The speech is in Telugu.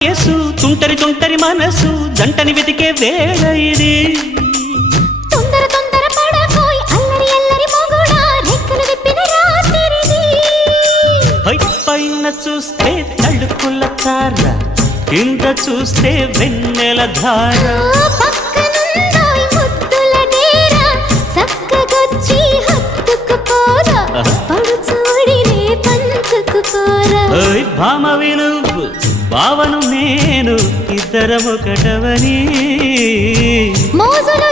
యేసు తుంటరి తుంటరి మనసు జంటని వెతికే వేళ ఇది తొందర తొందర పడకోయ్ అల్లరి అల్లరి మొగుడా రెక్కలు విప్పిన రాత్రిది పైన చూస్తే తడుకుల తార కింద చూస్తే వెన్నెల ధార పక్కనుందోయ్ ముద్దుల డేరా చక్కగొచ్చి హత్తుకుపోరా పడుచోడినే పంచుకుపోరా ఓయ్ భామవి నువ్వు భావను నేను ఇద్దరమొకటవని మోజులు